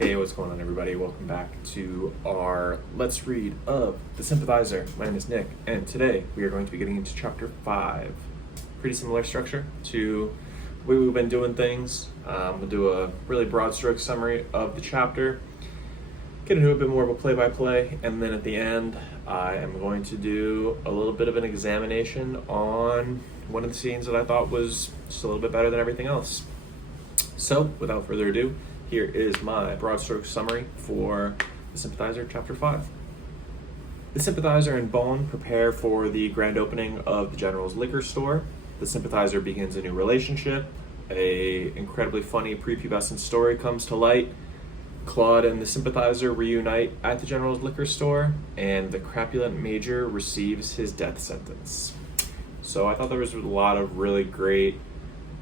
Hey, what's going on, everybody? Welcome back to our Let's Read of The Sympathizer. My name is Nick, and today we are going to be getting into Chapter 5. Pretty similar structure to the way we've been doing things. We'll do a really broad stroke summary of the chapter, get into a bit more of a play-by-play, and then at the end, I am going to do a little bit of an examination on one of the scenes that I thought was just a little bit better than everything else. So, without further ado, here is my broad stroke summary for The Sympathizer, Chapter 5. The Sympathizer and Bone prepare for the grand opening of the General's liquor store. The Sympathizer begins a new relationship. A incredibly funny prepubescent story comes to light. Claude and the Sympathizer reunite at the General's liquor store, and the crapulent Major receives his death sentence. So I thought there was a lot of really great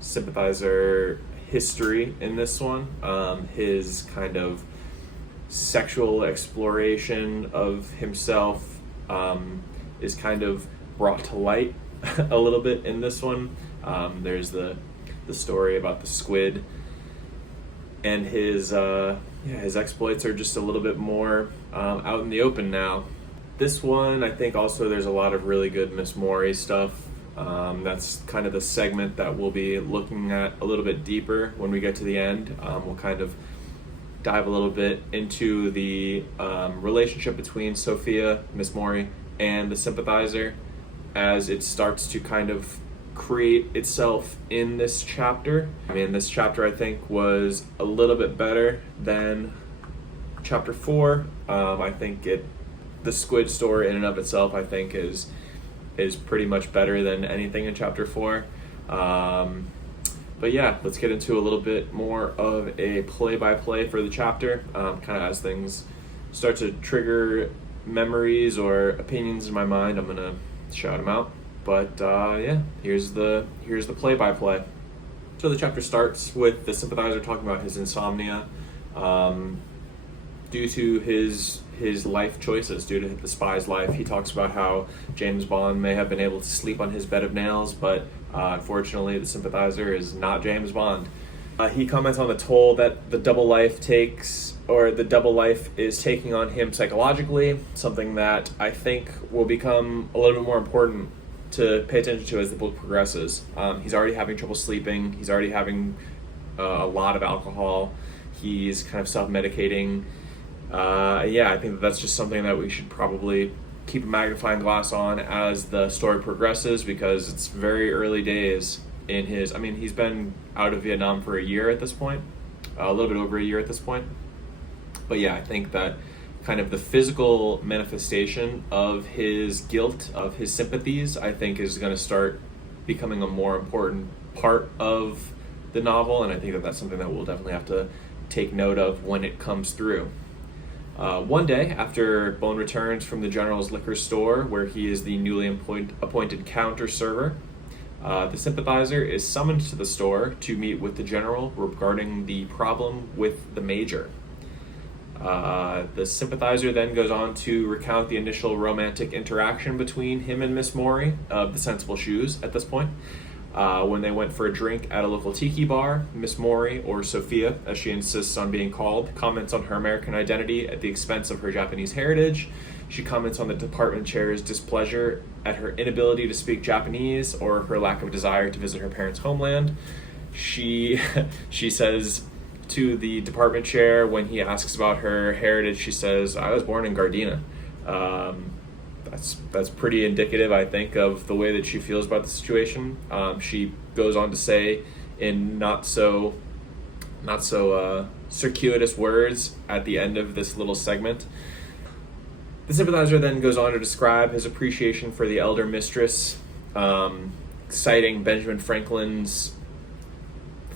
Sympathizer history in this one. His kind of sexual exploration of himself is kind of brought to light a little bit in this one. There's the story about the squid, and his exploits are just a little bit more out in the open now. This one, I think also there's a lot of really good Miss Mori stuff. That's kind of the segment that we'll be looking at a little bit deeper when we get to the end. We'll kind of dive a little bit into the relationship between Sophia, Miss Mori, and the Sympathizer as it starts to kind of create itself in this chapter. I mean, this chapter I think was a little bit better than Chapter 4. I think the squid story in and of itself I think is pretty much better than anything in Chapter 4. But yeah, let's get into a little bit more of a play-by-play for the chapter, kind of as things start to trigger memories or opinions in my mind. I'm going to shout them out. But yeah, here's the play-by-play. So the chapter starts with the Sympathizer talking about his insomnia. Due to his life choices, due to the spy's life, he talks about how James Bond may have been able to sleep on his bed of nails, but unfortunately the Sympathizer is not James Bond. He comments on the toll that the double life is taking on him psychologically, something that I think will become a little bit more important to pay attention to as the book progresses. He's already having trouble sleeping, he's already having a lot of alcohol, he's kind of self-medicating. I think that's just something that we should probably keep a magnifying glass on as the story progresses, because it's very early days in his... I mean, he's been out of Vietnam for a year at this point, a little bit over a year at this point. But yeah, I think that kind of the physical manifestation of his guilt, of his sympathies, I think is going to start becoming a more important part of the novel, and I think that that's something that we'll definitely have to take note of when it comes through. One day, after Bone returns from the General's liquor store, where he is the newly appointed counter server, the Sympathizer is summoned to the store to meet with the General regarding the problem with the Major. The Sympathizer then goes on to recount the initial romantic interaction between him and Miss Mori of the Sensible Shoes at this point. When they went for a drink at a local tiki bar, Miss Mori, or Sophia, as she insists on being called, comments on her American identity at the expense of her Japanese heritage. She comments on the department chair's displeasure at her inability to speak Japanese or her lack of desire to visit her parents' homeland. She says to the department chair, when he asks about her heritage, she says, "I was born in Gardena." That's pretty indicative, I think, of the way that she feels about the situation. She goes on to say, in not so circuitous words at the end of this little segment, the Sympathizer then goes on to describe his appreciation for the elder mistress, citing Benjamin Franklin's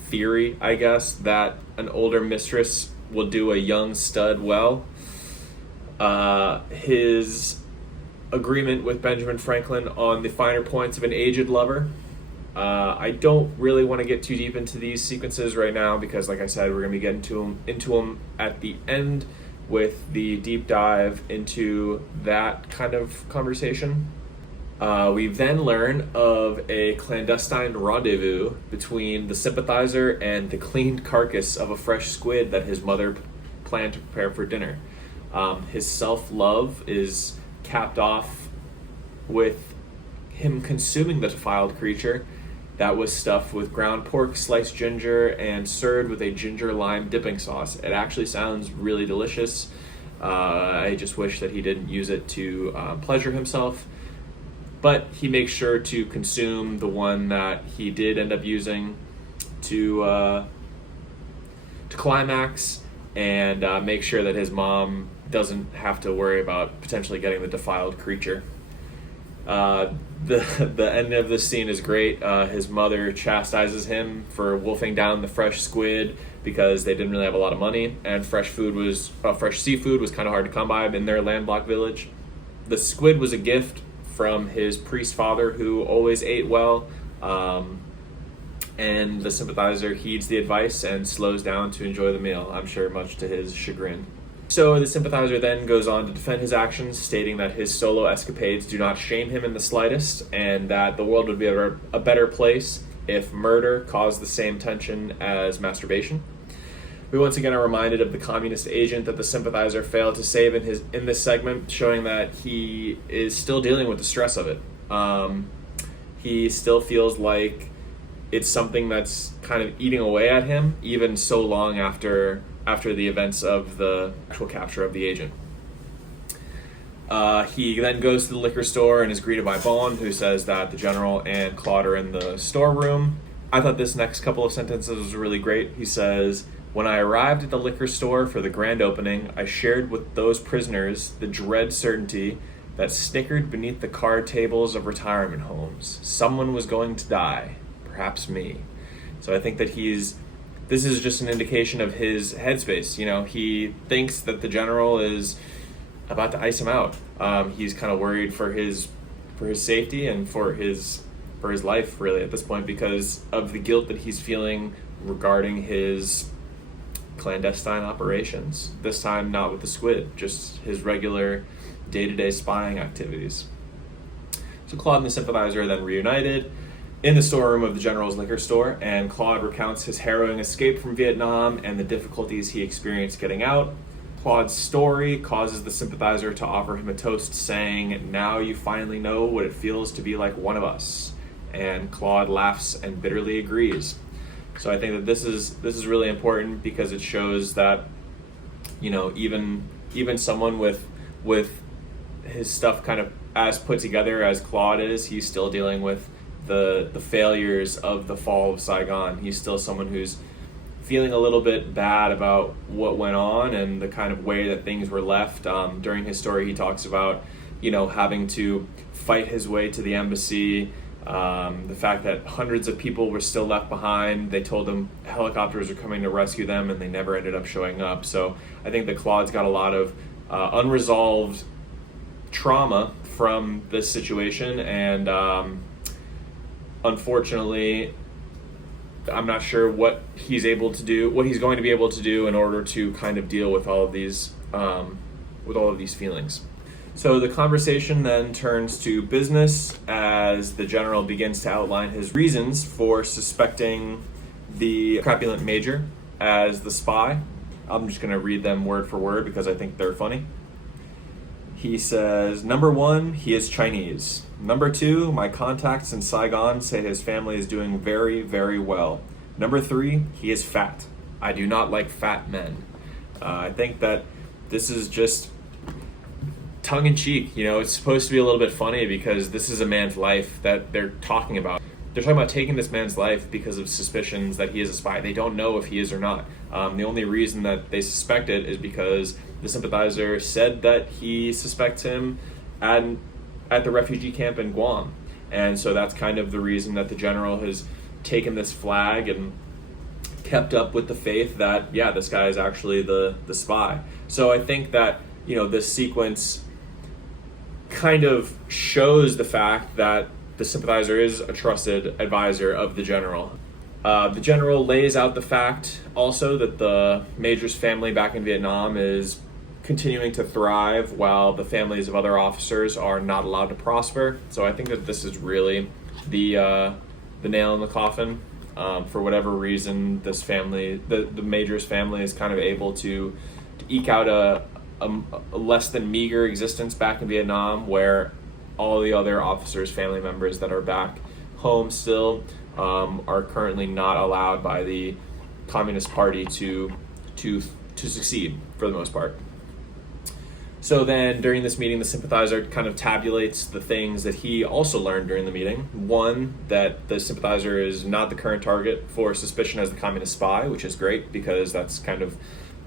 theory, I guess, that an older mistress will do a young stud well. His agreement with Benjamin Franklin on the finer points of an aged lover. I don't really want to get too deep into these sequences right now because, like I said, we're going to be getting into them at the end with the deep dive into that kind of conversation. We then learn of a clandestine rendezvous between the Sympathizer and the cleaned carcass of a fresh squid that his mother plan to prepare for dinner. His self-love is capped off with him consuming the defiled creature that was stuffed with ground pork, sliced ginger, and served with a ginger lime dipping sauce. It actually sounds really delicious. I just wish that he didn't use it to pleasure himself. But he makes sure to consume the one that he did end up using to climax, and make sure that his mom doesn't have to worry about potentially getting the defiled creature. The end of this scene is great. His mother chastises him for wolfing down the fresh squid because they didn't really have a lot of money, and fresh seafood was kind of hard to come by in their landlocked village. The squid was a gift from his priest father, who always ate well, and the sympathizer heeds the advice and slows down to enjoy the meal, I'm sure much to his chagrin. So the sympathizer then goes on to defend his actions, stating that his solo escapades do not shame him in the slightest, and that the world would be a better place if murder caused the same tension as masturbation. We once again are reminded of the communist agent that the sympathizer failed to save in this segment, showing that he is still dealing with the stress of it. He still feels like it's something that's kind of eating away at him, even so long after the events of the actual capture of the agent. He then goes to the liquor store and is greeted by Bond, who says that the general and Claude are in the storeroom. I thought this next couple of sentences was really great. He says, "When I arrived at the liquor store for the grand opening, I shared with those prisoners the dread certainty that snickered beneath the card tables of retirement homes. Someone was going to die, perhaps me." So I think that this is just an indication of his headspace. You know, he thinks that the general is about to ice him out. He's kind of worried for his safety and for his life, really, at this point, because of the guilt that he's feeling regarding his clandestine operations. This time not with the squid, just his regular day-to-day spying activities. So Claude and the sympathizer are then reunited in the storeroom of the general's liquor store, and Claude recounts his harrowing escape from Vietnam and the difficulties he experienced getting out. Claude's story causes the sympathizer to offer him a toast, saying, "Now you finally know what it feels to be like one of us." And Claude laughs and bitterly agrees. So I think that this is really important, because it shows that, you know, even someone with his stuff kind of as put together as Claude is, he's still dealing with the failures of the fall of Saigon. He's still someone who's feeling a little bit bad about what went on and the kind of way that things were left. During his story, he talks about, you know, having to fight his way to the embassy, the fact that hundreds of people were still left behind. They told them helicopters were coming to rescue them, and they never ended up showing up. So I think that Claude's got a lot of unresolved trauma from this situation, and unfortunately, I'm not sure what he's going to be able to do in order to kind of deal with all of these feelings. So the conversation then turns to business as the general begins to outline his reasons for suspecting the crapulent major as the spy. I'm just going to read them word for word because I think they're funny. He says, "Number 1, he is Chinese. Number 2, my contacts in Saigon say his family is doing very, very well. Number 3, he is fat. I do not like fat men." I think that this is just tongue-in-cheek. You know, it's supposed to be a little bit funny because this is a man's life that they're talking about. They're talking about taking this man's life because of suspicions that he is a spy. They don't know if he is or not. The only reason that they suspect it is because the sympathizer said that he suspects him at the refugee camp in Guam. And so that's kind of the reason that the general has taken this flag and kept up with the faith that, yeah, this guy is actually the spy. So I think that, you know, this sequence kind of shows the fact that the sympathizer is a trusted advisor of the general. The general lays out the fact also that the major's family back in Vietnam is continuing to thrive while the families of other officers are not allowed to prosper. So I think that this is really the nail in the coffin. For whatever reason, this family, the major's family, is kind of able to eke out a less than meager existence back in Vietnam, where all the other officers' family members that are back home still are currently not allowed by the Communist Party to succeed for the most part. So then during this meeting, the sympathizer kind of tabulates the things that he also learned during the meeting. One, that the sympathizer is not the current target for suspicion as the communist spy, which is great because that's kind of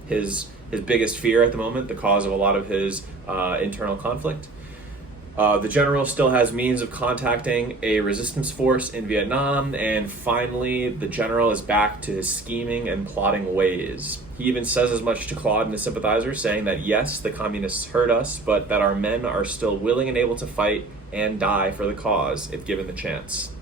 his biggest fear at the moment, the cause of a lot of his internal conflict. The general still has means of contacting a resistance force in Vietnam, and finally, the general is back to his scheming and plotting ways. He even says as much to Claude and the sympathizer, saying that yes, the communists hurt us, but that our men are still willing and able to fight and die for the cause if given the chance.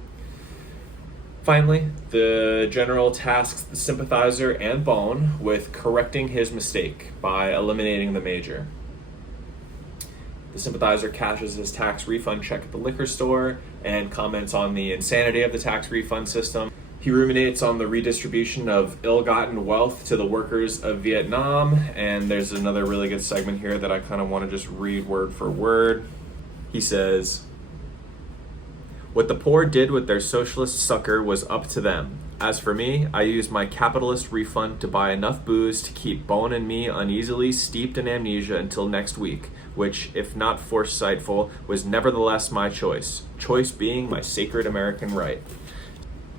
Finally, the general tasks the sympathizer and Bone with correcting his mistake by eliminating the major. The sympathizer cashes his tax refund check at the liquor store and comments on the insanity of the tax refund system. He ruminates on the redistribution of ill-gotten wealth to the workers of Vietnam, and there's another really good segment here that I kind of want to just read word for word. He says, "What the poor did with their socialist sucker was up to them. As for me, I used my capitalist refund to buy enough booze to keep Bone and me uneasily steeped in amnesia until next week, which, if not foresightful, was nevertheless my choice being my sacred American right."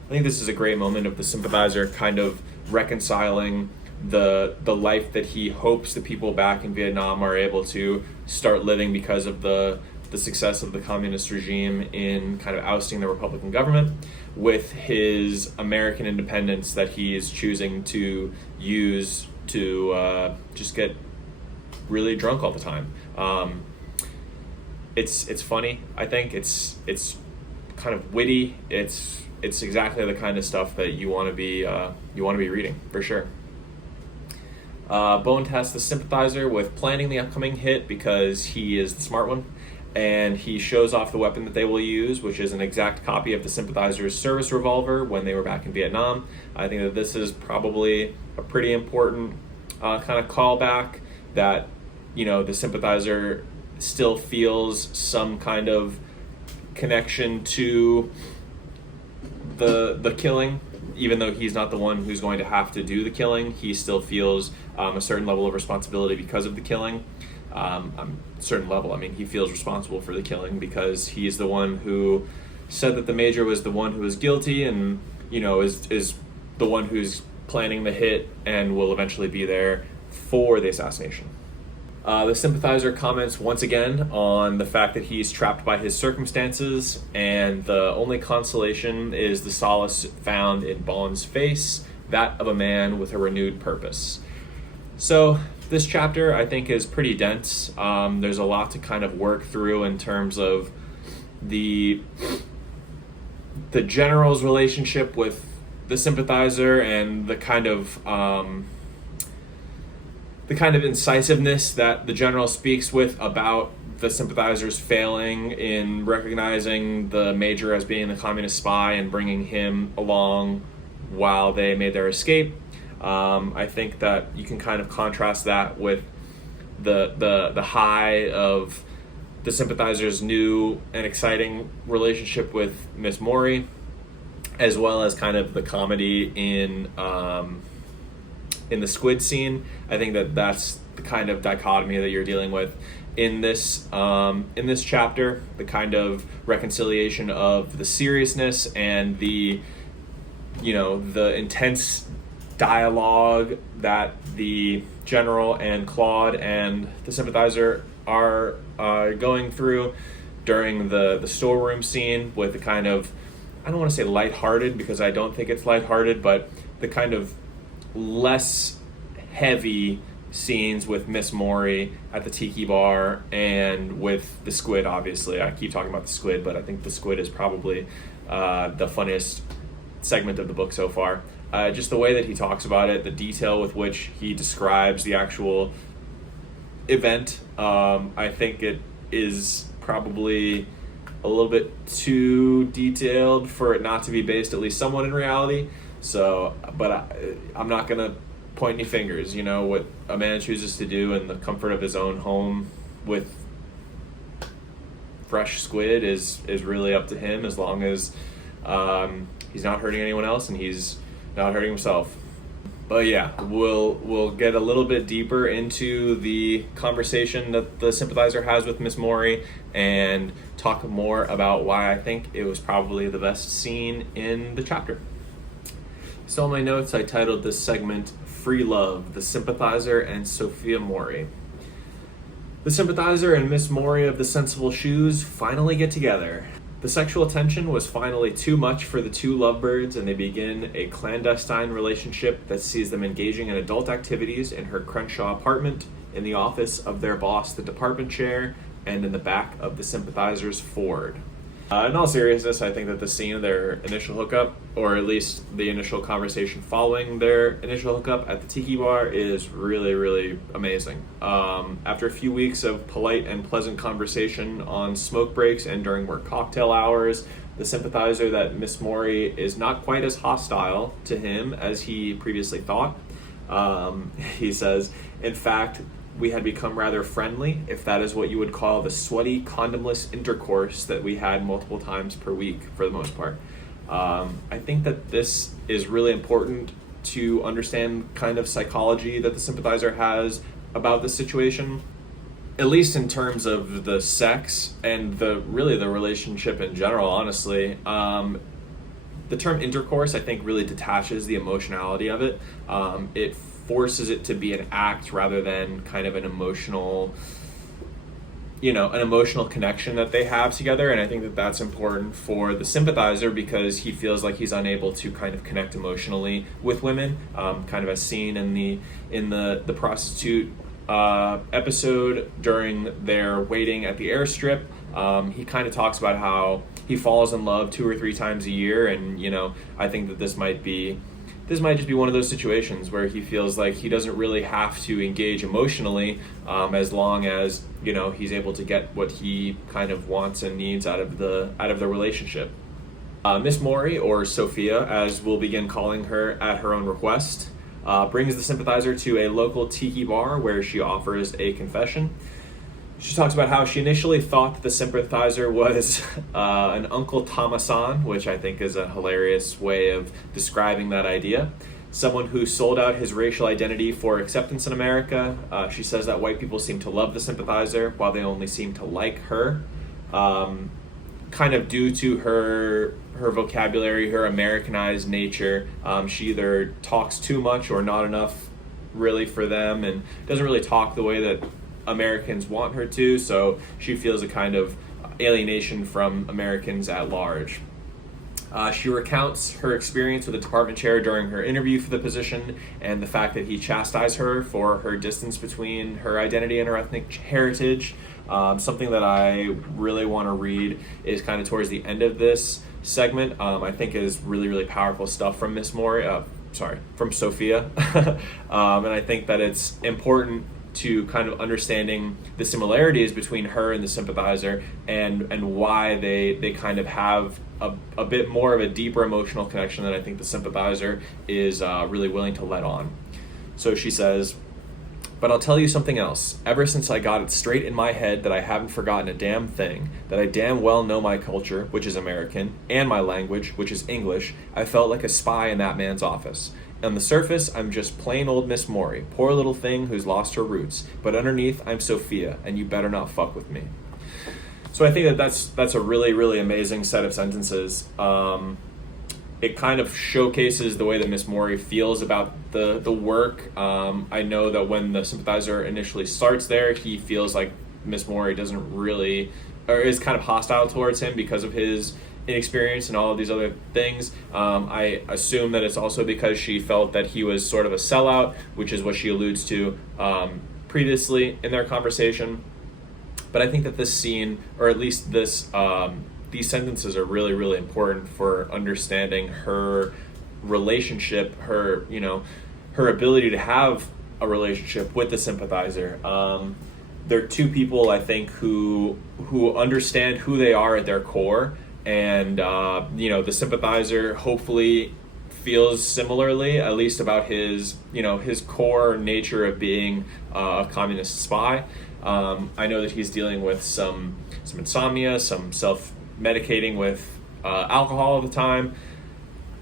I think this is a great moment of the sympathizer kind of reconciling the life that he hopes the people back in Vietnam are able to start living because of the success of the communist regime in kind of ousting the Republican government, with his American independence that he is choosing to use to just get really drunk all the time. It's funny. I think it's kind of witty. It's exactly the kind of stuff that you want to be reading for sure. Bone tasks the sympathizer with planning the upcoming hit because he is the smart one, and he shows off the weapon that they will use, which is an exact copy of the sympathizer's service revolver when they were back in Vietnam. I think that this is probably a pretty important kind of callback that, you know, the sympathizer still feels some kind of connection to the killing, even though he's not the one who's going to have to do the killing. He still feels a certain level of responsibility because of the killing. Certain level, I mean, he feels responsible for the killing because he is the one who said that the major was the one who was guilty, and, you know, is the one who's planning the hit and will eventually be there for the assassination. The sympathizer comments once again on the fact that he's trapped by his circumstances, and the only consolation is the solace found in Bond's face, that of a man with a renewed purpose. So this chapter, I think, is pretty dense. There's a lot to kind of work through in terms of the general's relationship with the sympathizer and the kind of incisiveness that the general speaks with about the sympathizers failing in recognizing the major as being the communist spy and bringing him along while they made their escape. I think that you can kind of contrast that with the high of the sympathizer's new and exciting relationship with Miss Maury, as well as kind of the comedy in the squid scene. I think that that's the kind of dichotomy that you're dealing with in this chapter, the kind of reconciliation of the seriousness and the intense dialogue that the general and Claude and the sympathizer are going through during the storeroom scene, with the kind of, I don't want to say lighthearted because I don't think it's lighthearted, but the kind of less heavy scenes with Miss Maury at the tiki bar and with the squid. Obviously, I keep talking about the squid, but I think the squid is probably the funniest segment of the book so far. Just the way that he talks about it, the detail with which he describes the actual event. I think it is probably a little bit too detailed for it not to be based at least somewhat in reality. So, but I'm not gonna point any fingers. What a man chooses to do in the comfort of his own home with fresh squid is really up to him, as long as he's not hurting anyone else and he's not hurting himself. But yeah, we'll get a little bit deeper into the conversation that the sympathizer has with Miss Mori and talk more about why I think it was probably the best scene in the chapter. So in my notes, I titled this segment Free Love, the Sympathizer and Sophia Mori. The sympathizer and Miss Mori of the Sensible Shoes finally get together. The sexual tension was finally too much for the two lovebirds, and they begin a clandestine relationship that sees them engaging in adult activities in her Crenshaw apartment, in the office of their boss, the department chair, and in the back of the sympathizer's Ford. In all seriousness, I think that the scene of their initial hookup, or at least the initial conversation following their initial hookup at the tiki bar, is really, really amazing. After a few weeks of polite and pleasant conversation on smoke breaks and during work cocktail hours, the sympathizer that Miss Mori is not quite as hostile to him as he previously thought. He says, in fact, we had become rather friendly, if that is what you would call the sweaty, condomless intercourse that we had multiple times per week, for the most part. I think that this is really important to understand kind of psychology that the sympathizer has about this situation, at least in terms of the sex and the relationship in general, honestly. The term intercourse, I think, really detaches the emotionality of it. It forces it to be an act rather than kind of an emotional connection that they have together. And I think that that's important for the sympathizer because he feels like he's unable to kind of connect emotionally with women, kind of as seen in the prostitute episode during their waiting at the airstrip. He kind of talks about how he falls in love 2 or 3 times a year, and I think that this might just be one of those situations where he feels like he doesn't really have to engage emotionally, as long as he's able to get what he kind of wants and needs out of the relationship. Miss Mori, or Sophia, as we'll begin calling her at her own request, brings the sympathizer to a local tiki bar where she offers a confession. She talks about how she initially thought that the sympathizer was an Uncle Thomason, which I think is a hilarious way of describing that idea. Someone who sold out his racial identity for acceptance in America. She says that white people seem to love the sympathizer while they only seem to like her. Kind of due to her vocabulary, her Americanized nature, she either talks too much or not enough really for them, and doesn't really talk the way that Americans want her to, so she feels a kind of alienation from Americans at large. She recounts her experience with the department chair during her interview for the position and the fact that he chastised her for her distance between her identity and her ethnic heritage. Something that I really want to read is kind of towards the end of this segment. I think is really, really powerful stuff from from Sophia. And I think that it's important to kind of understanding the similarities between her and the sympathizer and why they kind of have a bit more of a deeper emotional connection than I think the sympathizer is really willing to let on. So she says, "But I'll tell you something else. Ever since I got it straight in my head that I haven't forgotten a damn thing, that I damn well know my culture, which is American, and my language, which is English, I felt like a spy in that man's office. On the surface, I'm just plain old Miss Mori, poor little thing who's lost her roots. But underneath, I'm Sophia, and you better not fuck with me." So I think that that's a really, really amazing set of sentences. It kind of showcases the way that Miss Mori feels about the work. I know that when the sympathizer initially starts there, he feels like Miss Mori doesn't really, or is kind of hostile towards him because of his inexperience and all of these other things. I assume that it's also because she felt that he was sort of a sellout, which is what she alludes to previously in their conversation. But I think that this scene, or at least this these sentences, are really, really important for understanding her relationship, her ability to have a relationship with the sympathizer. They're two people, I think, who understand who they are at their core, and the sympathizer hopefully feels similarly, at least about his, his core nature of being a communist spy. I know that he's dealing with some insomnia, some self-medicating with alcohol all the time.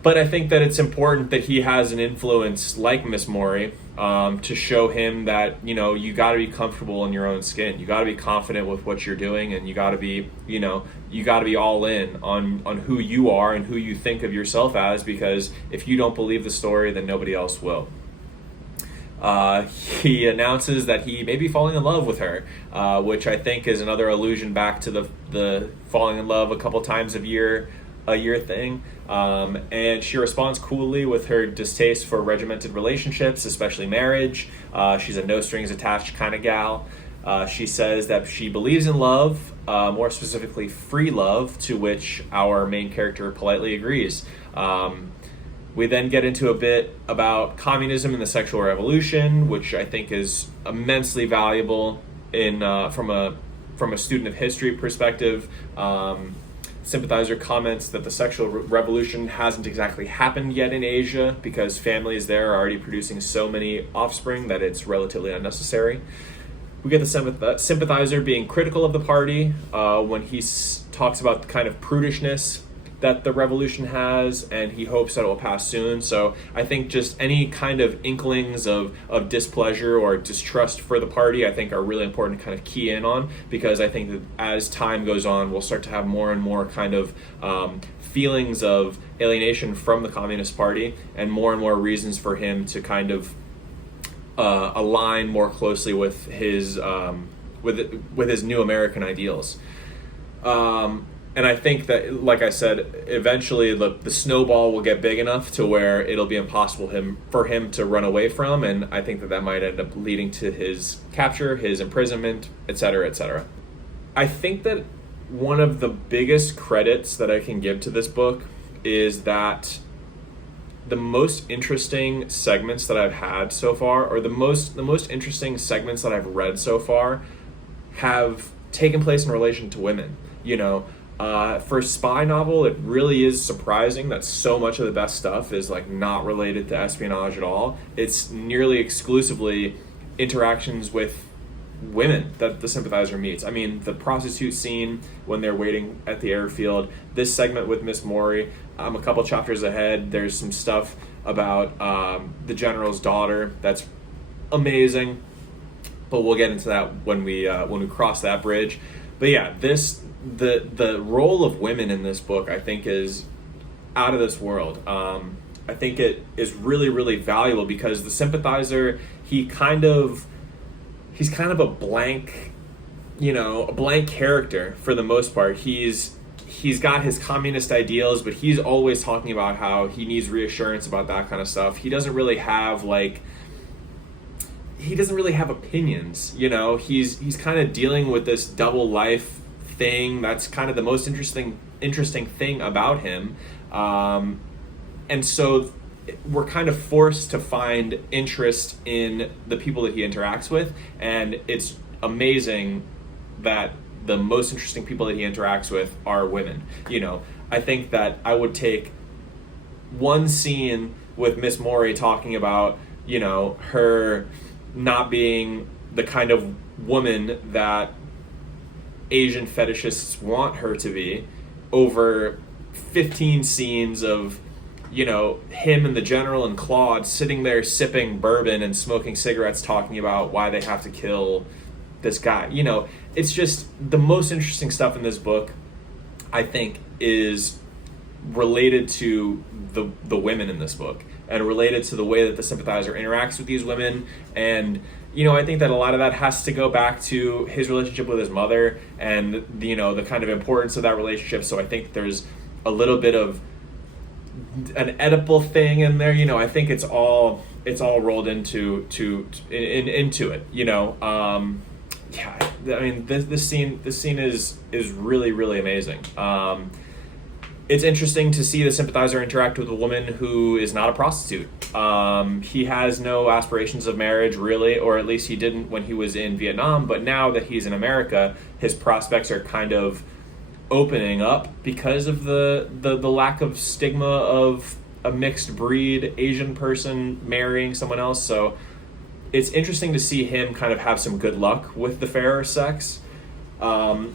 But I think that it's important that he has an influence like Miss Mori to show him that, you got to be comfortable in your own skin. You got to be confident with what you're doing, and you got to be, you got to be all in on who you are and who you think of yourself as, because if you don't believe the story, then nobody else will. He announces that he may be falling in love with her, which I think is another allusion back to the falling in love a couple times a year thing. And she responds coolly with her distaste for regimented relationships, especially marriage. She's a no strings attached kind of gal. She says that she believes in love, more specifically free love, to which our main character politely agrees. We then get into a bit about communism and the sexual revolution, which I think is immensely valuable from a student of history perspective. Sympathizer comments that the sexual revolution hasn't exactly happened yet in Asia because families there are already producing so many offspring that it's relatively unnecessary. We get the sympathizer being critical of the party when he talks about the kind of prudishness that the revolution has, and he hopes that it will pass soon. So I think just any kind of inklings of displeasure or distrust for the party, I think are really important to kind of key in on, because I think that as time goes on, we'll start to have more and more kind of feelings of alienation from the Communist Party, and more reasons for him to kind of align more closely with his with his new American ideals. And I think that, like I said, eventually the snowball will get big enough to where it'll be impossible for him to run away from, and I think that might end up leading to his capture, his imprisonment, etc., etc. I think that one of the biggest credits that I can give to this book is that the most interesting segments that I've had so far, or the most interesting segments that I've read so far, have taken place in relation to women. For a spy novel, it really is surprising that so much of the best stuff is not related to espionage at all. It's nearly exclusively interactions with women that the sympathizer meets. I mean, the prostitute scene when they're waiting at the airfield, this segment with Miss Mori, a couple chapters ahead, there's some stuff about the general's daughter that's amazing, but we'll get into that when we cross that bridge. But yeah, the role of women in this book, I think, is out of this world. I think it is really, really valuable because the sympathizer, he's kind of a blank, a blank character for the most part. He's got his communist ideals, but he's always talking about how he needs reassurance about that kind of stuff. He doesn't really have opinions. He's kind of dealing with this double life thing. That's kind of the most interesting thing about him, and so we're kind of forced to find interest in the people that he interacts with, and it's amazing that the most interesting people that he interacts with are women. I think that I would take one scene with Miss Mori talking about her not being the kind of woman that Asian fetishists want her to be, over 15 scenes of him and the general and Claude sitting there sipping bourbon and smoking cigarettes, talking about why they have to kill this guy. It's just the most interesting stuff in this book, I think, is related to the women in this book, and related to the way that the sympathizer interacts with these women. And I think that a lot of that has to go back to his relationship with his mother, and the kind of importance of that relationship. So I think there's a little bit of an Oedipal thing in there. I think it's all rolled into it. Yeah, I mean, this scene is really, really amazing. It's interesting to see the sympathizer interact with a woman who is not a prostitute. He has no aspirations of marriage, really, or at least he didn't when he was in Vietnam. But now that he's in America, his prospects are kind of opening up because of the lack of stigma of a mixed breed Asian person marrying someone else. So it's interesting to see him kind of have some good luck with the fairer sex.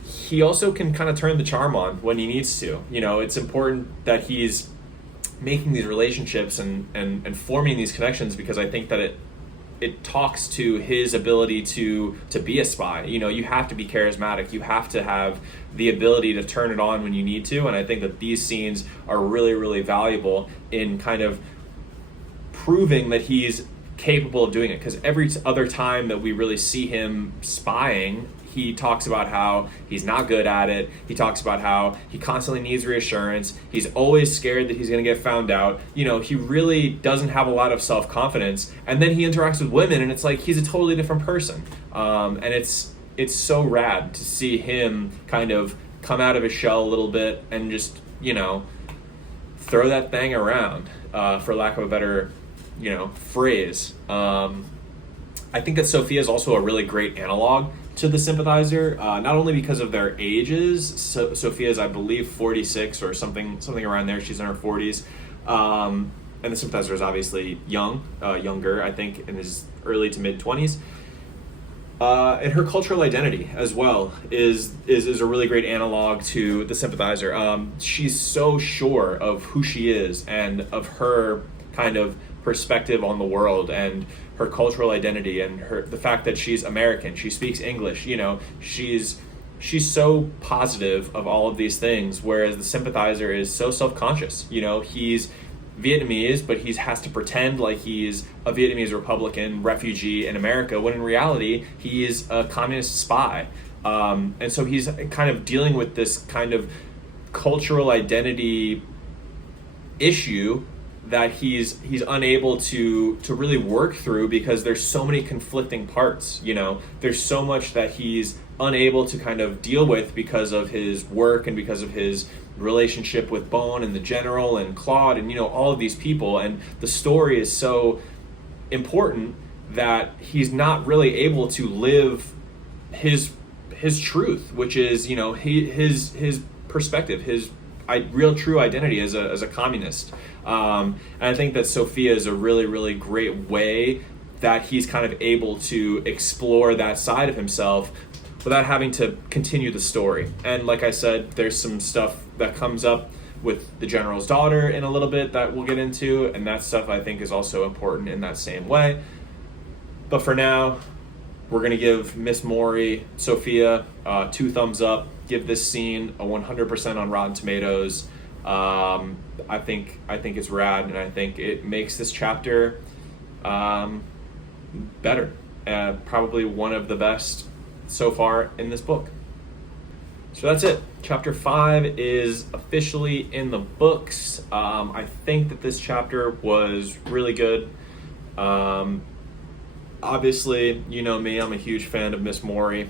He also can kind of turn the charm on when he needs to. It's important that he's making these relationships and forming these connections, because I think that it talks to his ability to be a spy. You have to be charismatic. You have to have the ability to turn it on when you need to. And I think that these scenes are really, really valuable in kind of proving that he's capable of doing it. Because every other time that we really see him spying, he talks about how he's not good at it. He talks about how he constantly needs reassurance. He's always scared that he's going to get found out. He really doesn't have a lot of self-confidence. And then he interacts with women, and it's like he's a totally different person. And it's so rad to see him kind of come out of his shell a little bit and just, throw that thing around, for lack of a better, phrase. I think that Sophia is also a really great analog to the Sympathizer, not only because of their ages. Sophia is, I believe, 46 or something around there. She's in her 40s. And the Sympathizer is obviously younger, I think in his early to mid 20s. And her cultural identity as well is a really great analog to the Sympathizer. She's so sure of who she is and of her kind of perspective on the world and her cultural identity and the fact that she's American, she speaks English, she's so positive of all of these things, whereas the Sympathizer is so self-conscious. He's Vietnamese, but he has to pretend like he's a Vietnamese Republican refugee in America, when in reality he is a communist spy. And so he's kind of dealing with this kind of cultural identity issue that he's unable to really work through, because there's so many conflicting parts. There's so much that he's unable to kind of deal with because of his work and because of his relationship with Bone and the General and Claude and all of these people. And the story is so important that he's not really able to live his truth, which is his perspective, his real true identity as a communist. And I think that Sophia is a really, really great way that he's kind of able to explore that side of himself without having to continue the story. And like I said, there's some stuff that comes up with the General's daughter in a little bit that we'll get into, and that stuff I think is also important in that same way. But for now, we're going to give Miss Mori, Sophia, 2 thumbs up. Give this scene a 100% on Rotten Tomatoes. I think it's rad, and I think it makes this chapter better. Probably one of the best so far in this book. So that's it. Chapter 5 is officially in the books. I think that this chapter was really good. Obviously, you know me, I'm a huge fan of Miss Mori.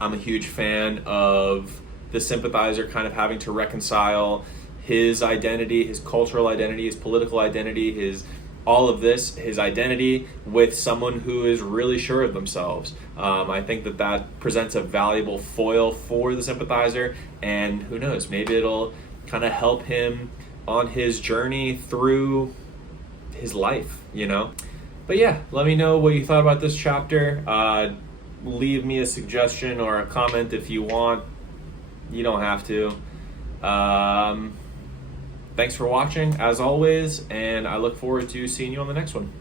I'm a huge fan of the Sympathizer kind of having to reconcile his identity, his cultural identity, his political identity, his identity with someone who is really sure of themselves. I think that presents a valuable foil for the Sympathizer, and who knows, maybe it'll kind of help him on his journey through his life, But yeah, let me know what you thought about this chapter. Leave me a suggestion or a comment if you want. You don't have to. Thanks for watching, as always, and I look forward to seeing you on the next one.